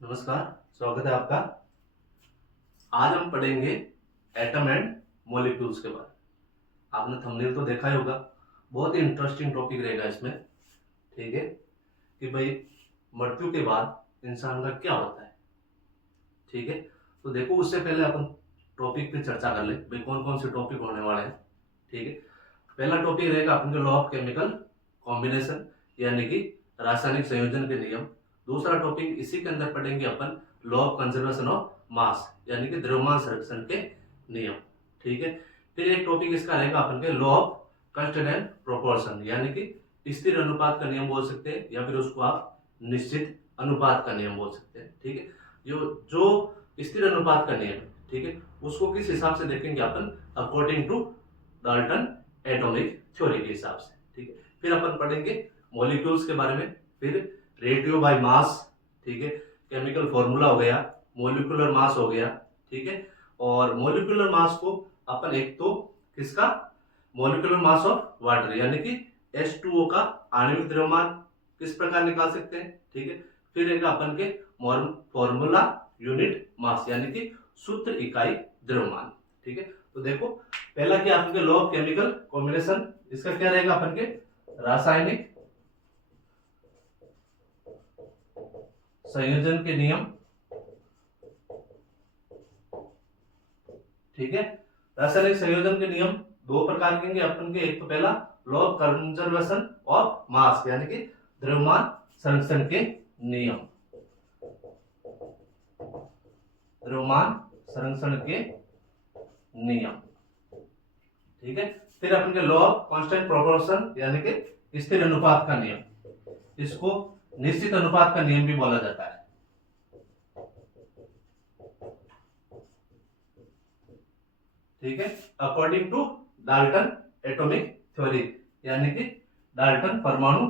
नमस्कार, स्वागत है आपका। आज हम पढ़ेंगे एटम एंड मॉलिक्यूल्स के बारे में। आपने थंबनेल तो देखा ही होगा, बहुत ही इंटरेस्टिंग टॉपिक रहेगा इसमें। ठीक है कि भाई मृत्यु के बाद इंसान का क्या होता है। ठीक है, तो देखो उससे पहले अपन टॉपिक पे चर्चा कर ले भाई कौन कौन से टॉपिक होने वाले हैं। ठीक है, पहला टॉपिक रहेगा अपन के लॉ ऑफ केमिकल कॉम्बिनेशन यानी कि रासायनिक संयोजन के नियम। दूसरा टॉपिक इसी के अंदर पढ़ेंगे अपन law of conservation of mass यानी कि द्रव्यमान संरक्षण के नियम। ठीक है, फिर एक टॉपिक इसका रहेगा अपन के law of constant and proportion यानी कि स्थिर अनुपात का नियम बोल सकते हैं या फिर उसको आप निश्चित अनुपात का नियम बोल सकते हैं। ठीक है, जो जो स्थिर अनुपात का नियम है, ठीक है, उसको किस हिसाब से देखेंगे अपन according to Dalton atomic theory के हिसाब से। ठीक है, फिर अपन पढ़ेंगे मॉलिक्यूल्स के बारे में, फिर रेडियो बाय मास। ठीक है, केमिकल फॉर्मूला हो गया, मोलिकुलर मास हो गया। ठीक है, और मोलिकुलर मास को अपन एक तो किसका मोलिकुलर मास ऑफ वाटर यानी कि H2O का आणविक द्रव्यमान किस प्रकार निकाल सकते हैं। ठीक है, फिर रहेगा अपन के फॉर्मूला यूनिट मास यानी कि सूत्र इकाई द्रव्यमान। ठीक है, तो देखो पहला क्या आपके लॉ ऑफ केमिकल कॉम्बिनेशन, इसका क्या रहेगा अपन के रासायनिक संयोजन के नियम। ठीक है, रासायनिक संयोजन के नियम दो प्रकार के अपन के, एक तो पहला law of conservation of mass यानी कि द्रव्यमान संरक्षण के नियम, द्रव्यमान संरक्षण के नियम। ठीक है, फिर अपन के लॉ ऑफ कांस्टेंट प्रोपोर्शन यानी कि स्थिर अनुपात का नियम, इसको निश्चित अनुपात का नियम भी बोला जाता है। ठीक है, according to Dalton atomic theory यानी कि डाल्टन परमाणु।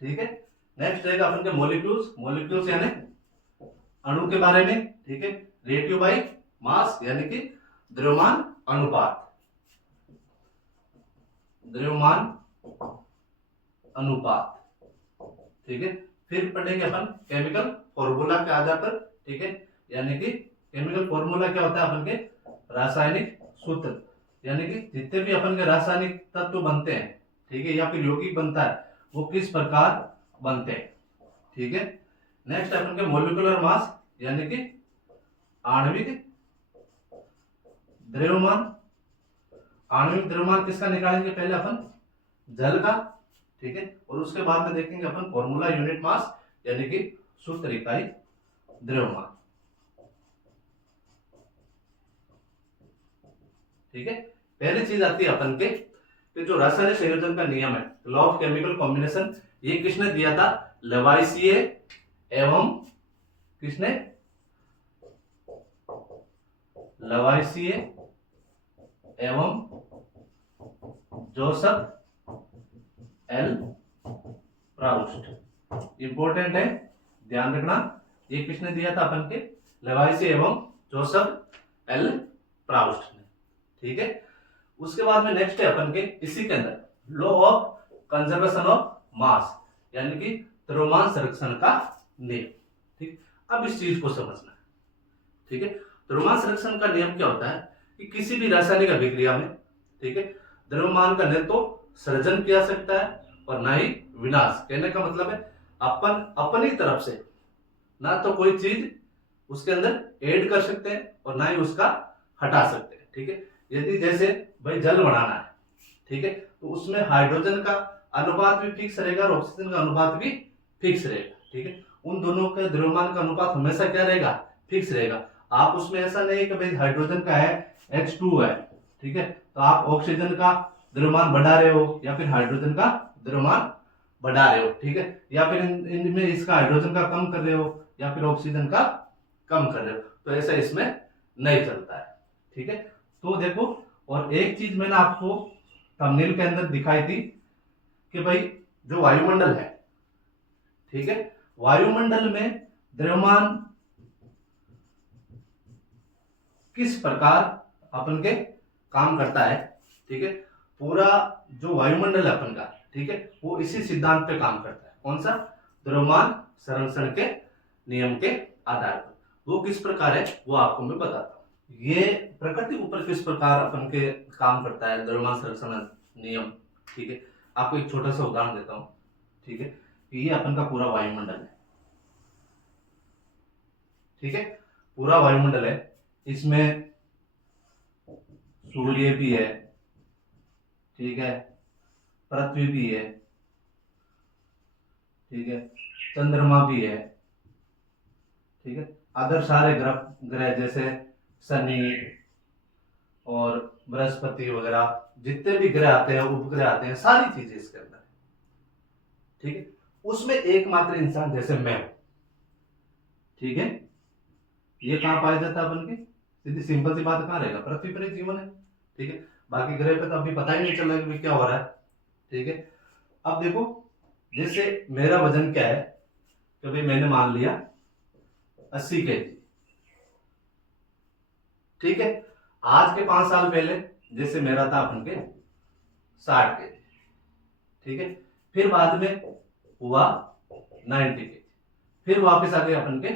ठीक है, नेक्स्ट रहेगा अपन के मॉलिक्यूल्स, मॉलिक्यूल्स यानी अणु के बारे में। ठीक है, रेशियो बाय मास यानी कि द्रव्यमान अनुपात, द्रव्यमान अनुपात। ठीक है, फिर पढ़ेंगे अपन केमिकल फॉर्मूला के आधार पर। ठीक है, यानी कि केमिकल फॉर्मूला क्या होता है अपन के रासायनिक सूत्र यानी कि जितने भी अपन के रासायनिक तत्व बनते हैं, ठीक है, या फिर यौगिक बनता है वो किस प्रकार बनते हैं। ठीक है, नेक्स्ट अपन के मोलिकुलर मास यानी कि आणविक द्रव्यमान। आणविक द्रव्यमान किसका निकालेंगे पहले अपन जल का। ठीक है, और उसके बाद में देखेंगे अपन फॉर्मूला यूनिट मास यानी कि सूत्र इकाई द्रव्यमान। ठीक है, पहली चीज आती है अपन के कि जो रासायनिक संयोजन का नियम है लॉ ऑफ केमिकल कॉम्बिनेशन, ये किसने दिया था, लवाइसिए एवं किसने, लवाइसिए एवं जोसेफ एल प्राउस्ट। इंपॉर्टेंट है, ध्यान रखना, ये किसने दिया था अपन के लवाइसिए एवं जोसेफ एल प्राउस्ट ने। ठीक है, उसके बाद में नेक्स्ट है अपन के इसी के अंदर law of conservation of mass यानी कि द्रव्यमान संरक्षण का नियम। ठीक, अब इस चीज को समझना है। ठीक है, द्रव्यमान संरक्षण का नियम क्या होता है कि किसी भी रासायनिक अभिक्रिया में, ठीक है, द्रव्यमान का न तो सृजन किया सकता है और ना ही विनाश। कहने का मतलब है अपन अपनी तरफ से ना तो कोई चीज उसके अंदर ऐड कर सकते हैं और ना ही उसका हटा सकते हैं। ठीक है, यदि जैसे भाई जल बनाना है, ठीक है, तो उसमें हाइड्रोजन का अनुपात भी फिक्स रहेगा और ऑक्सीजन का अनुपात भी फिक्स रहेगा। ठीक है, उन दोनों के द्रव्यमान का अनुपात हमेशा क्या रहेगा, फिक्स रहेगा। आप उसमें ऐसा नहीं है कि भाई हाइड्रोजन का है H2 है, ठीक है, तो आप ऑक्सीजन का द्रव्यमान बढ़ा रहे हो या फिर हाइड्रोजन का द्रव्यमान बढ़ा रहे हो। ठीक है, या फिर इनमें इसका हाइड्रोजन का कम कर रहे हो या फिर ऑक्सीजन का कम कर रहे हो, तो ऐसा इसमें नहीं चलता है। ठीक है, तो देखो, और एक चीज मैंने आपको थंबनेल के अंदर दिखाई थी कि भाई जो वायुमंडल है, ठीक है, वायुमंडल में द्रव्यमान किस प्रकार अपन के काम करता है। ठीक है, पूरा जो वायुमंडल है अपन का, ठीक है, वो इसी सिद्धांत पे काम करता है। कौन सा? द्रव्यमान संरक्षण के नियम के आधार पर। वो किस प्रकार है वो आपको मैं बताता हूँ। ये प्रकृति ऊपर किस प्रकार अपन के काम करता है द्रव्यमान संरक्षण नियम। ठीक है, आपको एक छोटा सा उदाहरण देता हूँ। ठीक है, ये अपन का पूरा वायुमंडल है। ठीक है, पूरा वायुमंडल है, इसमें सूर्य भी है, ठीक है, पृथ्वी भी है, ठीक है, चंद्रमा भी है, ठीक है, अदर सारे ग्रह ग्रह जैसे शनि और बृहस्पति वगैरह जितने भी ग्रह आते हैं, उपग्रह आते हैं, सारी चीजें इसके अंदर है। ठीक है, उसमें एकमात्र इंसान जैसे मैं हूं, ठीक है, ये कहां पाया जाता है अपन के? सीधी सिंपल सी बात, कहां रहेगा? पृथ्वी पर ही जीवन है। ठीक है, बाकी ग्रह पे तो अभी पता ही नहीं चल रहा कि क्या हो रहा है। ठीक है, अब देखो, जैसे मेरा वजन क्या है, तो भाई मैंने मान लिया 80 kg। ठीक है, आज के 5 साल पहले जैसे मेरा था अपन के 60 kg। ठीक है, फिर बाद में हुआ 90 kg, फिर वापस आ गए अपन के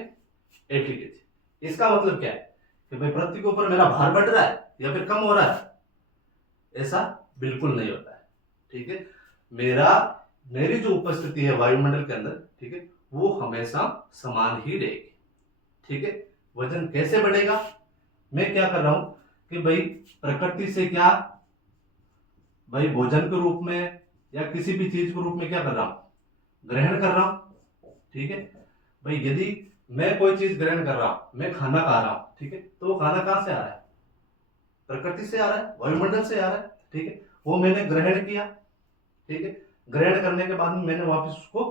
80 kg। इसका मतलब क्या है कि भाई पृथ्वी के ऊपर मेरा भार बढ़ रहा है या फिर कम हो रहा है? ऐसा बिल्कुल नहीं होता है। ठीक है, मेरी जो उपस्थिति है वायुमंडल के अंदर, ठीक है, वो हमेशा समान ही रहेगी। ठीक है, वजन कैसे बढ़ेगा? मैं क्या कर रहा हूं कि भाई प्रकृति से क्या, भाई भोजन के रूप में या किसी भी चीज के रूप में क्या कर रहा हूं? ग्रहण कर रहा हूं। ठीक है, भाई यदि मैं कोई चीज ग्रहण कर रहा हूं, मैं खाना खा रहा हूं, ठीक है, तो वो खाना कहां से आ रहा है? प्रकृति से आ रहा है, वायुमंडल से आ रहा है। ठीक है, वो मैंने ग्रहण किया। ठीक है, ग्रहण करने के बाद में मैंने वापस उसको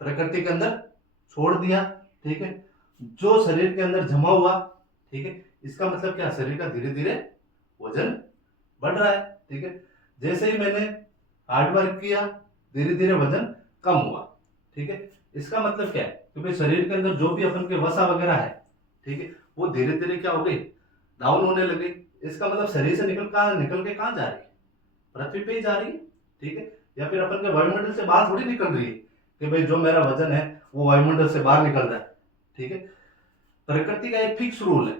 प्रकृति के अंदर छोड़ दिया। ठीक है, जो शरीर के अंदर जमा हुआ, ठीक है, इसका मतलब क्या? शरीर का धीरे धीरे वजन बढ़ रहा है। ठीक है, जैसे ही मैंने हार्ड वर्क किया, धीरे धीरे वजन कम हुआ। ठीक है, इसका मतलब क्या है कि भाई शरीर के अंदर जो भी अपन के वसा वगैरह है, ठीक है, वो धीरे धीरे क्या हो गई? डाउन होने लगी। इसका मतलब शरीर से निकल के कहां जा रही है? पृथ्वी पे ही जा रही है। ठीक है, या फिर अपन के वायुमंडल से बाहर थोड़ी निकल रही है कि भाई जो मेरा वजन है वो वायुमंडल से बाहर निकल रहा है। ठीक है, प्रकृति का एक फिक्स रूल है।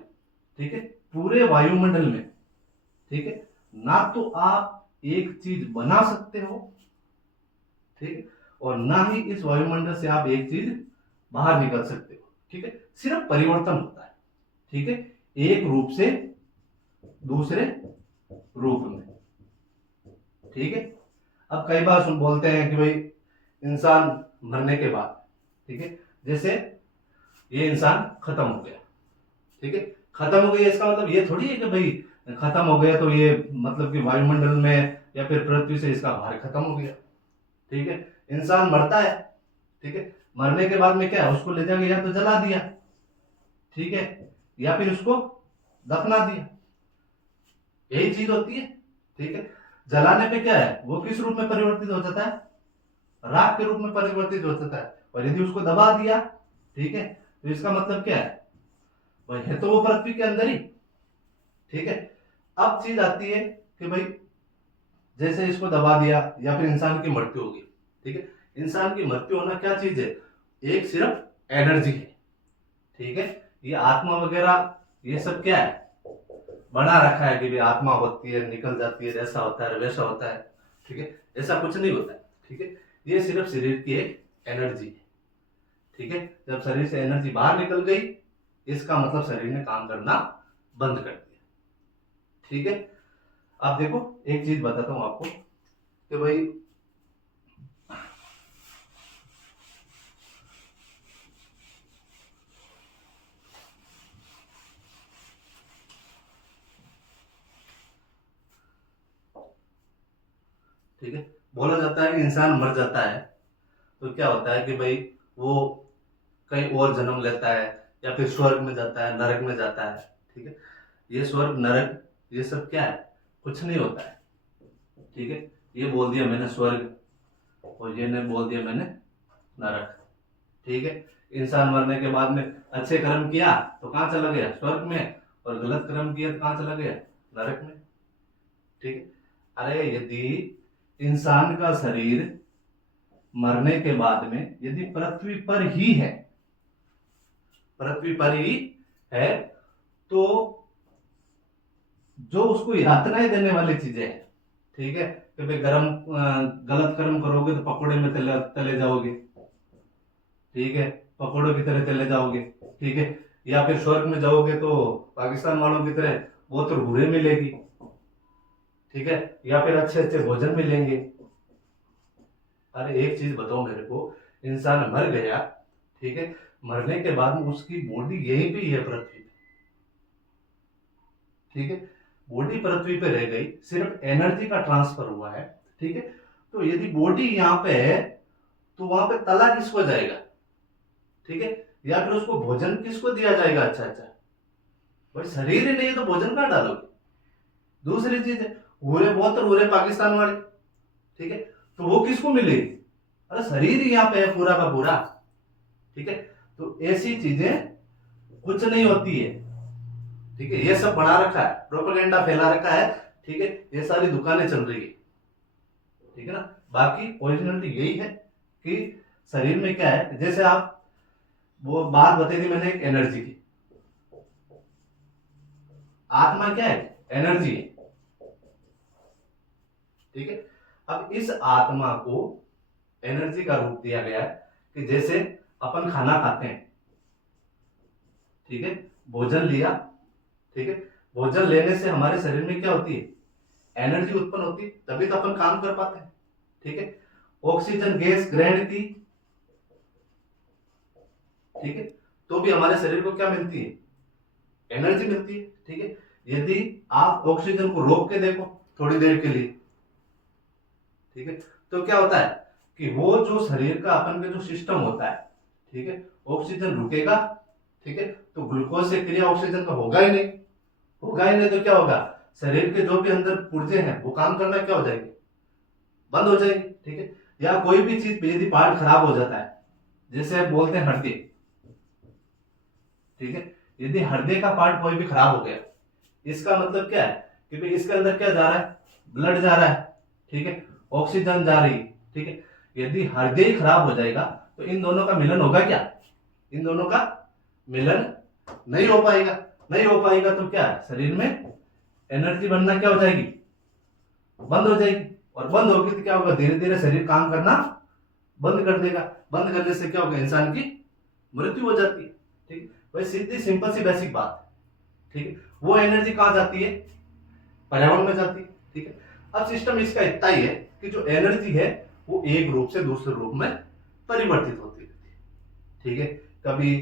ठीक है, पूरे वायुमंडल में, ठीक है, ना तो आप एक चीज बना सकते हो, ठीक है, और ना ही इस वायुमंडल से आप एक चीज बाहर निकल सकते हो। ठीक है, सिर्फ परिवर्तन होता है। ठीक है, एक रूप से दूसरे रूप में। ठीक है, अब कई बार सुन बोलते हैं कि भाई इंसान मरने के बाद, ठीक है, जैसे ये इंसान खत्म हो गया। ठीक है, खत्म हो गया इसका मतलब ये थोड़ी है कि भाई खत्म हो गया तो ये मतलब कि वायुमंडल में या फिर पृथ्वी से इसका भार खत्म हो गया। ठीक है, इंसान मरता है। ठीक है, मरने के बाद में क्या है? उसको ले जाके या तो जला दिया, ठीक है, या फिर उसको दफना दिया। यही चीज होती है। ठीक है, जलाने पे क्या है? वो किस रूप में परिवर्तित हो जाता है? राख के रूप में परिवर्तित हो जाता है। और यदि उसको दबा दिया, ठीक है, तो इसका मतलब क्या है? भाई है तो वो पृथ्वी के अंदर ही। ठीक है, अब चीज आती है कि भाई जैसे इसको दबा दिया या फिर इंसान की मृत्यु होगी। ठीक है, इंसान की मृत्यु होना क्या चीज है? एक सिर्फ एनर्जी है। ठीक है, ये आत्मा वगैरह ये सब क्या है? बना रखा है कि भी आत्मा होती है, निकल जाती है, ऐसा होता है, वैसा होता है। ठीक है, ऐसा कुछ नहीं होता है। ठीक है, ये सिर्फ शरीर की एक एनर्जी है। ठीक है, जब शरीर से एनर्जी बाहर निकल गई, इसका मतलब शरीर ने काम करना बंद कर दिया। ठीक है, आप देखो एक चीज बताता हूं आपको कि भाई ठीक है, बोला जाता है कि इंसान मर जाता है तो क्या होता है कि भाई वो कहीं और जन्म लेता है या फिर स्वर्ग में जाता है, नरक में जाता है। ठीक है, ये स्वर्ग नरक ये सब क्या है? कुछ नहीं होता है। ठीक है, ये बोल दिया मैंने स्वर्ग और ये ने बोल दिया मैंने नरक। ठीक है, इंसान मरने के बाद में अच्छे कर्म किया तो कहां चला गया? स्वर्ग में। और गलत कर्म किया तो कहां चला गया? नरक में। ठीक है, अरे यदि इंसान का शरीर मरने के बाद में यदि पृथ्वी पर ही है, पृथ्वी पर ही है, तो जो उसको यातनाएं देने वाली चीजें हैं, ठीक है, कि भाई गलत कर्म करोगे तो पकोड़े में तले जाओगे, ठीक है, पकोड़ों की तरह चले जाओगे, ठीक है, या फिर स्वर्ग में जाओगे तो पाकिस्तान वालों की तरह बहुत भूरे मिलेगी, ठीक है, या फिर अच्छे अच्छे भोजन मिलेंगे। अरे एक चीज बताओ मेरे को, इंसान मर गया, ठीक है, मरने के बाद में उसकी बॉडी यहीं पे ही है पृथ्वी पे, ठीक है, बॉडी पृथ्वी पे रह गई, सिर्फ एनर्जी का ट्रांसफर हुआ है, ठीक है। तो यदि बॉडी यहाँ पे है तो वहां पे तला किसको जाएगा, ठीक है, या फिर उसको भोजन किसको दिया जाएगा? अच्छा अच्छा, भाई शरीर ही नहीं है तो भोजन कहाँ डालोगे? दूसरी चीज है, पूरे बहुत पूरे पाकिस्तान वाले, ठीक है, तो वो किसको मिलेगी? अरे शरीर ही यहाँ पे है पूरा का पूरा, ठीक है। तो ऐसी चीजें कुछ नहीं होती है, ठीक है, ये सब बना रखा है, प्रोपेगेंडा फैला रखा है, ठीक है, ये सारी दुकानें चल रही है, ठीक है ना। बाकी ओरिजिनलिटी यही है कि शरीर में क्या है, जैसे आप वो बात बताई थी मैंने एक एनर्जी की, आत्मा क्या है? एनर्जी है, ठीक है। अब इस आत्मा को एनर्जी का रूप दिया गया है कि जैसे अपन खाना खाते हैं, ठीक है, भोजन लिया, ठीक है, भोजन लेने से हमारे शरीर में क्या होती है? एनर्जी उत्पन्न होती है, तभी तो अपन काम कर पाते हैं, ठीक है। ऑक्सीजन गैस ग्रहण की, ठीक है, तो भी हमारे शरीर को क्या मिलती है? एनर्जी मिलती है, ठीक है। यदि आप ऑक्सीजन को रोक के देखो थोड़ी देर के लिए, ठीक है, तो क्या होता है कि वो जो शरीर का अपन का जो सिस्टम होता है, ठीक है, ऑक्सीजन रुकेगा, ठीक है, तो ग्लूकोज से क्रिया ऑक्सीजन का होगा ही नहीं, होगा ही नहीं, तो क्या होगा? शरीर के जो भी अंदर पुर्जे हैं वो काम करना क्या हो जाएंगे? बंद हो जाएंगे, ठीक है। या कोई भी चीज यदि पार्ट खराब हो जाता है, जैसे बोलते हैं हड्डी, ठीक है, यदि हृदय का पार्ट कोई भी खराब हो गया, इसका मतलब क्या है कि भाई इसके अंदर क्या जा रहा है? ब्लड जा रहा है, ठीक है, ऑक्सीजन जा रही है, ठीक है। यदि हृदय ही खराब हो जाएगा तो इन दोनों का मिलन होगा क्या? इन दोनों का मिलन नहीं हो पाएगा, नहीं हो पाएगा तो क्या है? शरीर में एनर्जी बनना क्या हो जाएगी? बंद हो जाएगी, और बंद होगी तो क्या होगा? धीरे धीरे शरीर काम करना बंद कर देगा, बंद करने से क्या होगा? इंसान की मृत्यु हो जाती है, ठीक है। भाई सीधी सिंपल सी बेसिक बात, ठीक है। वो एनर्जी कहां जाती है? पर्यावरण में जाती है, ठीक है। अब सिस्टम इसका इतना ही है कि जो एनर्जी है वो एक रूप से दूसरे रूप में परिवर्तित होती रहती है, ठीक है। कभी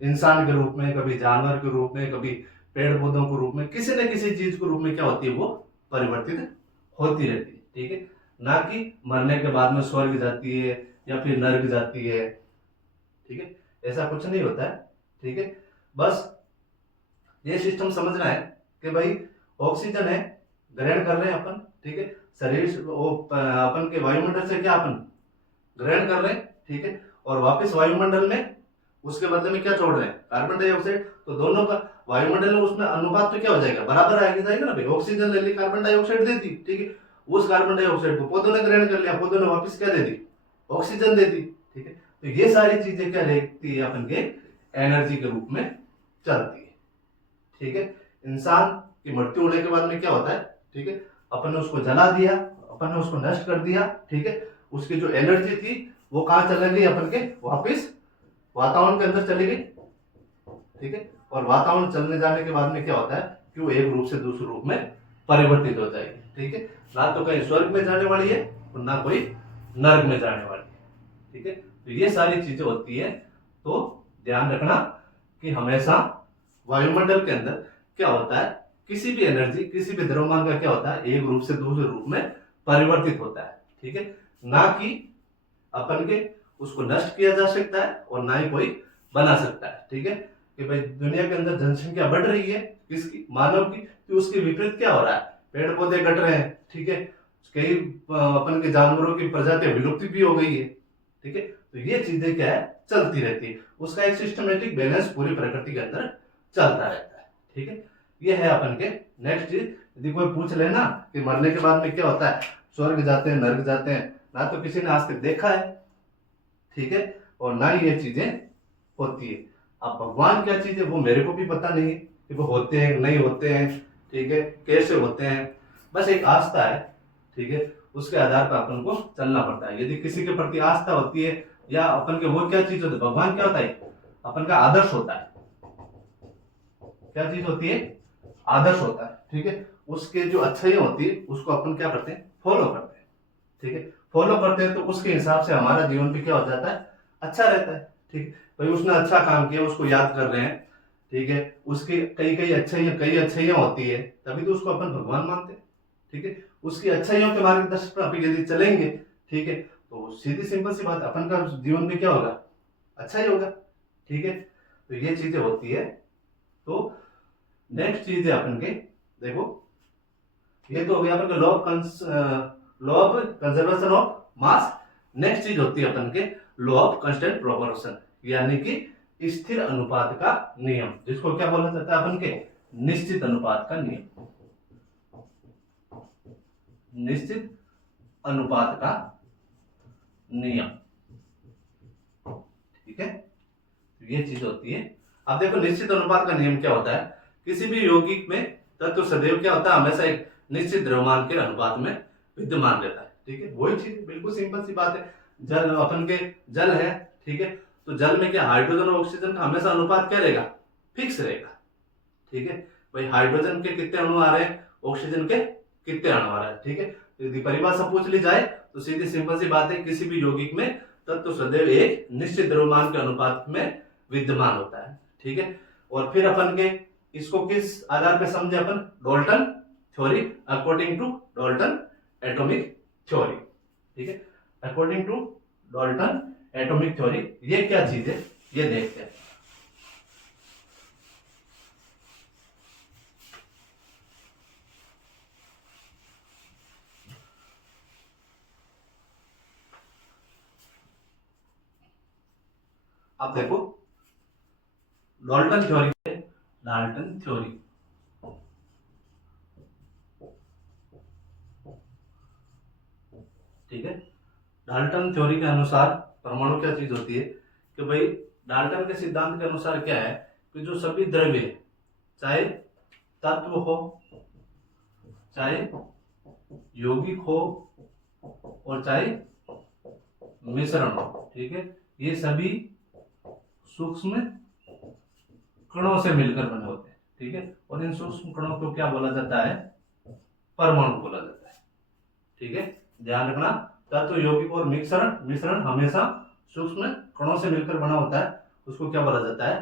इंसान के रूप में, कभी जानवर के रूप में, कभी पेड़ पौधों के रूप में, किसी न किसी चीज के रूप में क्या होती है? वो परिवर्तित होती रहती है, ठीक है। ना कि मरने के बाद में स्वर्ग जाती है या फिर नर्क जाती है, ठीक है, ऐसा कुछ नहीं होता है, ठीक है। बस ये सिस्टम समझना है कि भाई ऑक्सीजन है, ग्रहण कर रहे हैं अपन, ठीक है, शरीर अपन के वायुमंडल से क्या अपन ग्रहण कर रहे हैं, ठीक है, और वापस वायुमंडल में उसके बदले में क्या छोड़ रहे हैं? Carbon dioxide. तो दोनों का वायुमंडल में उसमें अनुपात तो क्या हो जाएगा? बराबर आगे जाएगा ना भाई। ऑक्सीजन ले ली, कार्बन डाइऑक्साइड दे दी, ठीक है, उस कार्बन डाइऑक्साइड को पौधों ने ग्रहण कर लिया, पौधों ने वापस क्या दे दी? ऑक्सीजन दे दी, ठीक है। तो ये सारी चीजें क्या रहती है? अपन के एनर्जी के रूप में चलती है, ठीक है। इंसान की मृत्यु होने के बाद में क्या होता है? ठीक है, अपन ने उसको जला दिया, अपन ने उसको नष्ट कर दिया, ठीक है। उसकी जो एनर्जी थी वो कहाँ चली गई? अपन के वापस वातावरण के अंदर चली गई, ठीक है। और वातावरण चलने जाने के बाद में क्या होता है कि वो एक रूप से दूसरे रूप में परिवर्तित हो जाएगी, ठीक है। ना तो कहीं स्वर्ग में जाने वाली है और ना कोई नर्क में जाने वाली है, ठीक है। तो ये सारी चीजें होती है, तो ध्यान रखना कि हमेशा वायुमंडल के अंदर क्या होता है? किसी भी एनर्जी, किसी भी द्रव्यमान का क्या होता है? एक रूप से दूसरे रूप में परिवर्तित होता है, ठीक है। ना कि अपन के उसको नष्ट किया जा सकता है और ना ही कोई बना सकता है, ठीक है। कि भाई दुनिया के अंदर जनसंख्या बढ़ रही है, किसकी? मानव की। तो उसके विपरीत क्या हो रहा है? पेड़ पौधे घट रहे हैं, ठीक है। कई अपन के जानवरों की प्रजातियां विलुप्त भी हो गई है, ठीक है। तो ये चीजें क्या है? चलती रहती है, उसका एक सिस्टमेटिक बैलेंस पूरी प्रकृति के अंदर चलता रहता है, ठीक है। ये है अपन के नेक्स्ट चीज। यदि कोई पूछ लेना कि मरने के बाद में क्या होता है, स्वर्ग जाते हैं, नर्क जाते हैं, ना तो किसी ने आज तक देखा है ठीक है, और ना ही ये चीजें होती है। अब भगवान क्या चीज है वो मेरे को भी पता नहीं है कि वो होते हैं नहीं होते हैं, ठीक है, कैसे होते हैं। बस एक आस्था है, ठीक है, उसके आधार पर अपन को चलना पड़ता है। यदि किसी के प्रति आस्था होती है या अपन के, वो क्या चीज होती है, भगवान क्या होता है, अपन का आदर्श होता है। क्या चीज होती है, आदर्श होता है, ठीक है। उसके जो अच्छाइयां होती है उसको अपन क्या करते हैं, फॉलो करते हैं, ठीक है। फॉलो करते हैं तो उसके हिसाब से हमारा जीवन भी क्या हो जाता है, अच्छा रहता है, ठीक है। भाई उसने अच्छा काम किया, उसको याद कर रहे हैं, ठीक है, उसकी कई कई अच्छाइयां होती है, तभी तो उसको अपन भगवान मानते हैं, ठीक है। उसकी अच्छाइयों के मार्गदर्शन पर अपन यदि चलेंगे, ठीक है, तो सीधी सिंपल सी बात, अपन का जीवन भी क्या होगा, अच्छा ही होगा, ठीक है। तो ये चीजें होती है। तो नेक्स्ट चीज है अपन के, देखो ये तो हो गया अपन का law of conservation of mass. Next चीज होती है अपन के लॉ ऑफ कांस्टेंट प्रोपोर्शन, यानी कि स्थिर अनुपात का नियम, जिसको क्या बोला जाता है अपन के, निश्चित अनुपात का नियम, निश्चित अनुपात का नियम, ठीक है। ये चीज होती है। अब देखो निश्चित अनुपात का नियम क्या होता है, किसी भी यौगिक में तत्व सदैव क्या होता है, हमेशा एक निश्चित द्रव्यमान के अनुपात में विद्यमान रहता है, ठीक है। वही चीज बिल्कुल सिंपल सी बात है, जल अपन के जल है, ठीक है, तो जल में क्या हाइड्रोजन और ऑक्सीजन का हमेशा अनुपात क्या रहेगा, फिक्स रहेगा, ठीक है। भाई हाइड्रोजन के कितने अणु आ रहे हैं, ऑक्सीजन के कितने अणु आ रहे हैं, ठीक है। यदि परिभाषा पूछ ली जाए तो सीधी सिंपल सी बात है, किसी भी यौगिक में तत्व सदैव एक निश्चित द्रव्यमान के अनुपात में विद्यमान होता है, ठीक है। और फिर अपन के इसको किस आधार पे समझे अपन, Dalton theory, according to Dalton atomic theory, ठीक है, according to Dalton atomic theory. ये क्या चीज है ये देखते हैं। अब देखो डाल्टन थ्योरी है, डाल्टन थ्योरी, ठीक है। डाल्टन थ्योरी के अनुसार परमाणु क्या चीज होती है कि भाई डाल्टन के सिद्धांत के अनुसार क्या है कि जो सभी द्रव्य चाहे तत्व हो, चाहे यौगिक हो और चाहे मिश्रण हो, ठीक है, ये सभी सूक्ष्म कणों से मिलकर बने होते हैं, ठीक है। और इन सूक्ष्म कणों को क्या बोला जाता है, परमाणु बोला जाता है, ठीक है। ध्यान रखना, तत्व यौगिक और मिश्रण मिश्रण हमेशा सूक्ष्म कणों से मिलकर बना होता है, उसको क्या बोला जाता है,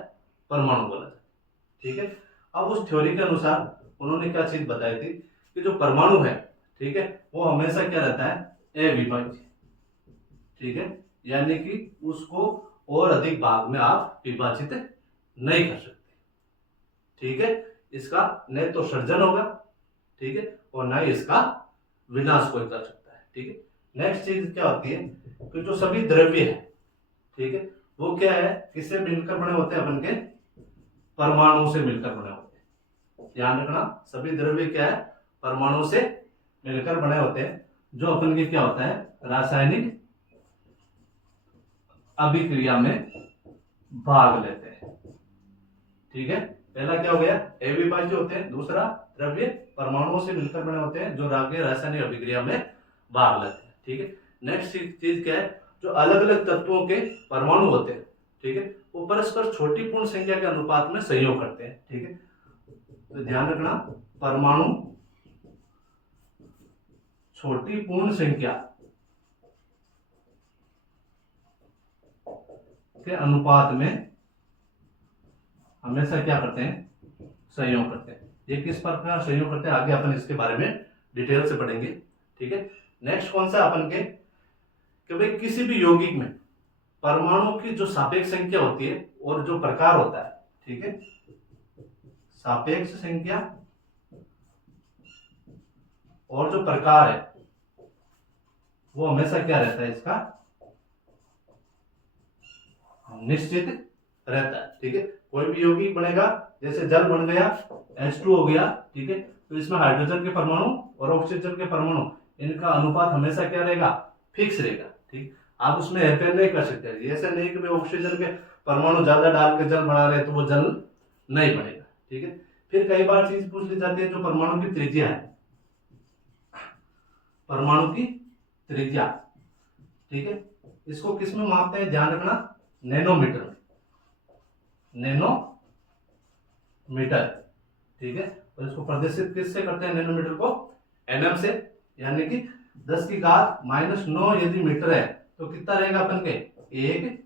परमाणु बोला जाता है, ठीक है। अब उस थ्योरी के अनुसार उन्होंने क्या चीज बताई थी कि जो परमाणु है, ठीक है, वो हमेशा क्या रहता है, अविभाज्य, ठीक है, यानी कि उसको और अधिक भाग में आप विभाजित नहीं कर सकते, ठीक है। इसका न तो सर्जन होगा, ठीक है, और ना ही इसका विनाश कोई कर सकता है, ठीक है। नेक्स्ट चीज क्या होती है कि जो सभी द्रव्य है, ठीक है, वो क्या है, किससे मिलकर बने होते हैं, अपन के परमाणु से मिलकर बने होते हैं। ध्यान रखना, सभी द्रव्य क्या है, परमाणु से मिलकर बने होते हैं, जो अपन के क्या होता है, रासायनिक अभिक्रिया में भाग लेते हैं, ठीक है। पहला क्या हो गया, अविभाज्य होते हैं, दूसरा द्रव्य परमाणुओं से मिलकर बने होते हैं जो रासायनिक अभिक्रिया में भाग लेते हैं, ठीक है। नेक्स्ट चीज क्या है, जो अलग अलग तत्वों के परमाणु होते हैं, ठीक है, वो परस्पर छोटी पूर्ण संख्या के अनुपात में संयोग करते हैं, ठीक है। तो ध्यान रखना, परमाणु छोटी पूर्ण संख्या के अनुपात में हमेशा क्या करते हैं, संयोग करते हैं। ये किस प्रकार संयोग करते हैं, आगे अपन इसके बारे में डिटेल से पढ़ेंगे, ठीक है। नेक्स्ट कौन सा अपन के कि भाई किसी भी यौगिक में परमाणु की जो सापेक्ष संख्या होती है और जो प्रकार होता है, ठीक है, सापेक्ष संख्या और जो प्रकार है वो हमेशा क्या रहता है, इसका निश्चित रहता है, ठीक है। कोई भी यौगिक बनेगा, जैसे जल बन गया, H2 हो गया, ठीक है, तो इसमें हाइड्रोजन के परमाणु और ऑक्सीजन के परमाणु, इनका अनुपात हमेशा क्या रहेगा, फिक्स रहेगा, ठीक। आप उसमें हेरफेर नहीं कर सकते। ऐसा नहीं कि भाई ऑक्सीजन के परमाणु ज्यादा डाल के जल बना रहे हैं तो वो जल नहीं बनेगा, ठीक है। फिर कई बार चीज पूछ ली जाती है जो परमाणु की त्रिज्या है, परमाणु की त्रिज्या, ठीक है, इसको किस में मापते हैं, ध्यान रखना, नैनोमीटर में, नैनोमीटर, ठीक है। और इसको प्रदर्शित किससे करते हैं, नैनोमीटर को एनएम से, यानी कि 10⁻⁹ यदि मीटर है तो कितना रहेगा अपन के, 1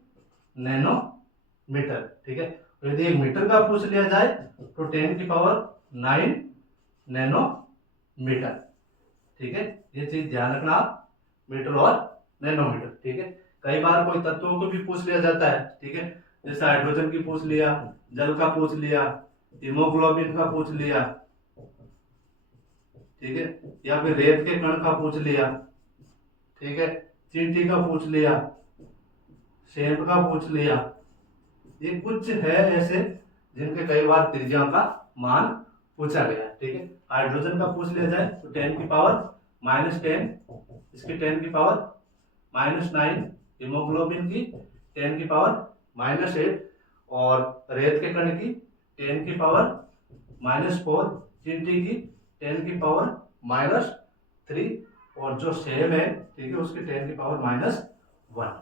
नैनोमीटर, ठीक है। तो यदि 1 मीटर का पूछ लिया जाए तो 10⁹ नैनोमीटर, ठीक है। ये चीज ध्यान रखना आप, मीटर और नैनोमीटर, ठीक है। कई बार कोई तत्वों को भी पूछ लिया जाता है, ठीक है, जैसे हाइड्रोजन की पूछ लिया, जल का पूछ लिया, हीमोग्लोबिन का पूछ लिया, ठीक है, या फिर रेत के कण का पूछ लिया, ठीक है, चींटी का पूछ लिया, शेप का पूछ लिया। ये कुछ है ऐसे जिनके कई बार त्रिज्या का मान पूछा गया है, ठीक है। हाइड्रोजन का पूछ लिया जाए तो 10⁻⁻10, इसकी 10⁻⁻9, हीमोग्लोबिन की 10⁻⁻8 और रेत के कण की 10⁻⁻4, चींटी की 10⁻⁻3 और जो सेम है, ठीक है, उसकी 10⁻⁻1,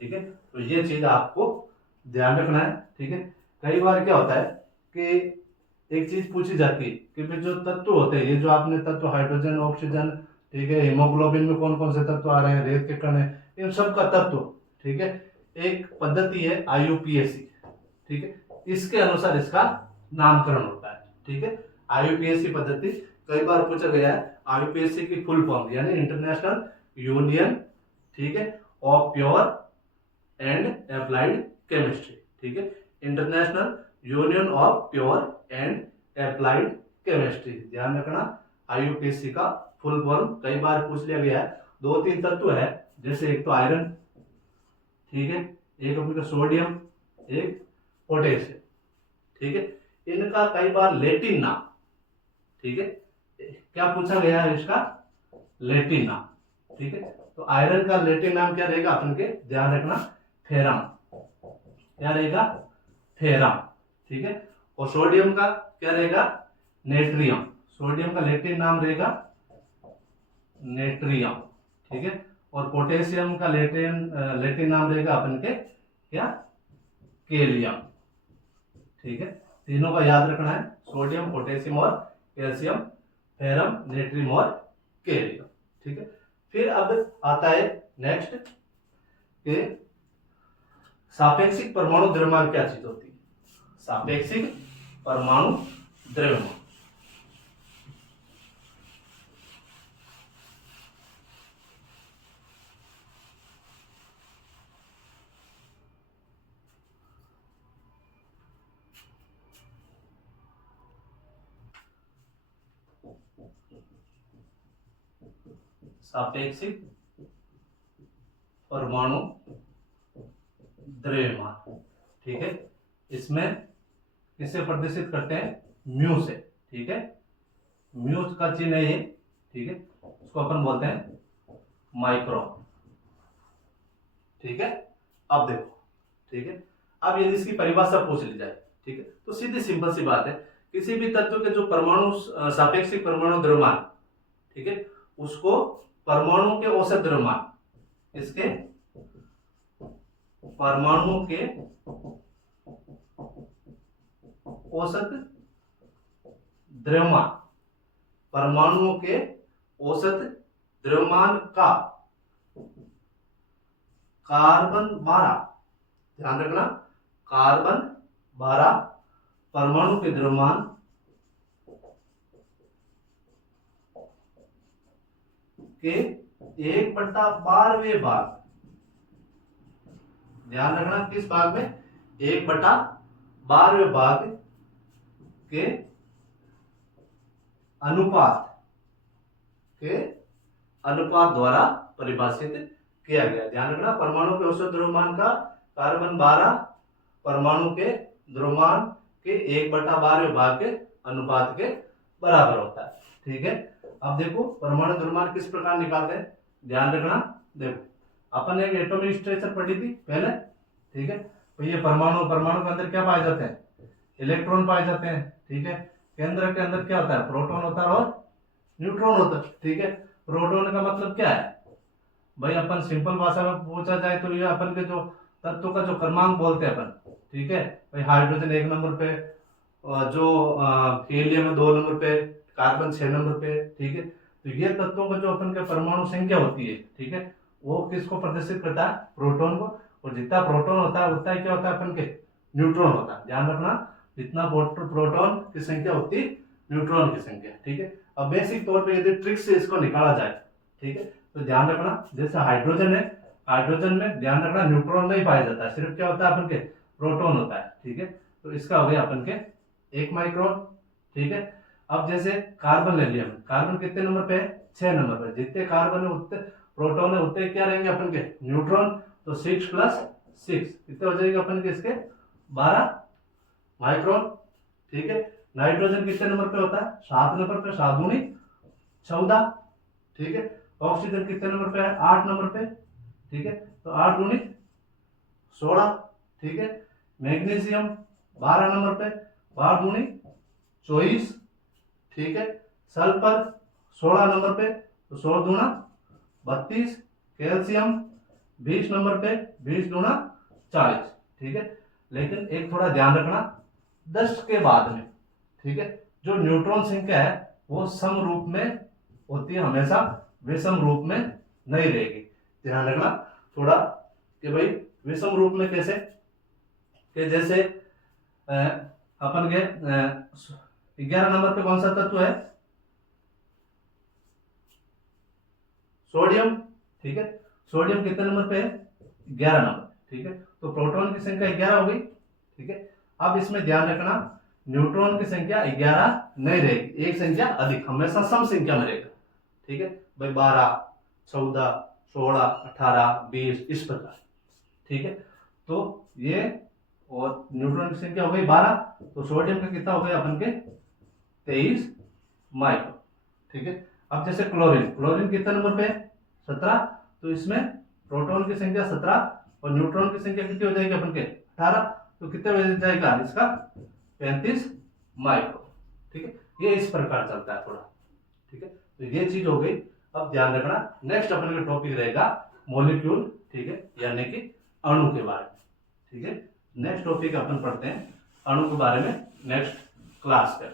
ठीक है। तो ये चीज आपको ध्यान रखना है, ठीक है। कई बार क्या होता है कि एक चीज पूछी जाती है कि भाई जो तत्व होते हैं, ये जो आपने तत्व हाइड्रोजन, ऑक्सीजन, ठीक है, हीमोग्लोबिन में कौन कौन से तत्व आ रहे हैं, रेत के कण है, इन सब का तत्व, ठीक है, एक पद्धति है IUPAC, ठीक है, इसके अनुसार इसका नामकरण होता है, ठीक है। IUPAC पद्धति कई बार पूछा गया है। IUPAC की फुल फॉर्म यानी इंटरनेशनल यूनियन, ठीक है, of pure and applied chemistry, ठीक है, international union of pure and applied chemistry, ध्यान रखना। IUPAC का फुल फॉर्म कई बार पूछ लिया गया है। 2-3 तत्व है, जैसे एक तो आयरन, ठीक है, एक अपने सोडियम, एक पोटेशियम, ठीक है, इनका कई बार लैटिन नाम, ठीक है, क्या पूछा गया है, इसका लैटिन नाम, ठीक है। तो आयरन का लैटिन नाम क्या रहेगा अपन के, ध्यान रखना, फेरम, क्या रहेगा, फेरम, ठीक है। और सोडियम का क्या रहेगा, नेट्रियम, सोडियम का लैटिन नाम रहेगा नेट्रियम, ठीक है। और पोटेशियम का लैटिन नाम रहेगा अपन के क्या, केलियम, ठीक है। तीनों का याद रखना है, सोडियम, पोटेशियम और कैल्शियम, फेरम, नेट्रियम और केलियम, ठीक है। फिर अब आता है नेक्स्ट के सापेक्षिक परमाणु द्रव्यमान क्या चीज होती है, सापेक्षिक परमाणु द्रव्यमान, सापेक्षिक परमाणु द्रव्यमान, ठीक है। इसमें किससे प्रदर्शित करते हैं, म्यू से, ठीक है, म्यू का चिन्ह है ये, ठीक है, उसको अपन बोलते हैं माइक्रोन, ठीक है। अब देखो, ठीक है, अब यदि इसकी परिभाषा पूछ ली जाए, ठीक है, तो सीधी सिंपल सी बात है, किसी भी तत्व के जो परमाणु सापेक्षिक परमाणु द्रव्यमान, ठीक है, उसको परमाणु के औसत द्रव्यमान, इसके परमाणु के औसत द्रव्यमान, परमाणुओं के औसत द्रव्यमान का कार्बन 12, ध्यान रखना, कार्बन 12 परमाणु के द्रव्यमान के 1/12वें भाग, ध्यान रखना किस भाग में, 1/12वें भाग के अनुपात द्वारा परिभाषित किया गया। ध्यान रखना, परमाणु के औसत द्रव्यमान का कार्बन 12 परमाणु के द्रव्यमान के 1/12वें भाग के अनुपात के बराबर होता है, ठीक है। अब देखो परमाणु द्रव्यमान किस प्रकार निकालते हैं, ध्यान रखना, देखो अपन एक एटॉमिक स्ट्रक्चर पढ़ी थी पहले, ठीक है। तो ये परमाणु, परमाणु के अंदर क्या पाए जाते हैं, इलेक्ट्रॉन पाए जाते हैं, ठीक है। केंद्र के अंदर क्या होता है, प्रोटॉन होता है और न्यूट्रॉन होता है, ठीक है। प्रोटॉन का मतलब क्या है भाई, अपन सिंपल भाषा में पूछा जाए तो ये अपन के जो तत्वों का जो क्रमांक बोलते हैं अपन, ठीक है भाई। हाइड्रोजन 1 नंबर पे, जो हीलियम है 2 नंबर पे, कार्बन 6 नंबर पे, ठीक है। तो ये तत्वों का जो अपन के परमाणु संख्या होती है, ठीक है, वो किसको प्रदर्शित करता है, प्रोटॉन को। और जितना प्रोटॉन होता है उतना ही क्या होता है अपन के, न्यूट्रॉन होता है। ध्यान रखना, जितना प्रोटॉन की संख्या होती है न्यूट्रॉन की संख्या, ठीक है। अब बेसिक तौर पे यदि ट्रिक से इसको निकाला जाए, ठीक है, तो ध्यान रखना जैसे हाइड्रोजन है, हाइड्रोजन में ध्यान रखना न्यूट्रॉन नहीं पाया जाता है, सिर्फ क्या होता है अपन के, प्रोटॉन होता है, ठीक है। तो इसका हो गया अपन के 1 माइक्रोन, ठीक है। अब जैसे कार्बन ले लिया, कार्बन कितने नंबर पे है, 6 नंबर पे। जितने कार्बन है उतने प्रोटॉन है, उतने क्या रहेंगे अपन के, न्यूट्रॉन। तो 6 + 6 कितने हो जाएंगे अपन के इसके, 12 माइक्रोन, ठीक है। नाइट्रोजन कितने नंबर पे होता है, 7 नंबर पे, 7 दूनी 14, ठीक है। ऑक्सीजन कितने नंबर पे है, 8 नंबर पे, ठीक है। तो 8 दूनी 16, ठीक है। मैग्नीशियम 12 नंबर पे, 12 दूनी 24, ठीक है। सल्फर 16 नंबर पे, तो 16 दूना 32। कैल्शियम 20 नंबर पे, 20 दूना 40, ठीक है। लेकिन एक थोड़ा ध्यान रखना, 10 के बाद में, ठीक है, जो न्यूट्रॉन संख्या है वो सम रूप में होती है हमेशा, विषम रूप में नहीं रहेगी। ध्यान रखना थोड़ा कि भाई विषम रूप में कैसे, कि जैसे अपन के 11 नंबर पे कौन सा तत्व है, सोडियम, ठीक है। सोडियम कितने नंबर पे है, 11 नंबर, ठीक है। तो प्रोटॉन की संख्या 11 हो गई, ठीक है। अब इसमें ध्यान रखना, न्यूट्रॉन की संख्या 11 नहीं रहेगी, एक संख्या अधिक, हमेशा सम संख्या में रहेगा, ठीक है भाई। 12, 14, 16, 18, 20 इस प्रकार, ठीक है। तो ये और न्यूट्रॉन की संख्या हो गई 12, तो सोडियम का कितना हो गया अपन के 23 माइक्रो, ठीक है। अब जैसे क्लोरीन, क्लोरीन कितने नंबर पे, 17, तो इसमें प्रोटॉन की संख्या 17 और न्यूट्रॉन की संख्या कितनी हो जाएगी अपन के 18, तो कितने हो जाएगा इसका 35 माइक्रो, ठीक है। ये इस प्रकार चलता है थोड़ा, ठीक है। तो ये चीज हो गई। अब ध्यान रखना, नेक्स्ट अपन का टॉपिक रहेगा मॉलिक्यूल, ठीक है, यानी कि अणु के बारे में, ठीक है। नेक्स्ट टॉपिक अपन पढ़ते हैं अणु के बारे में नेक्स्ट क्लास में।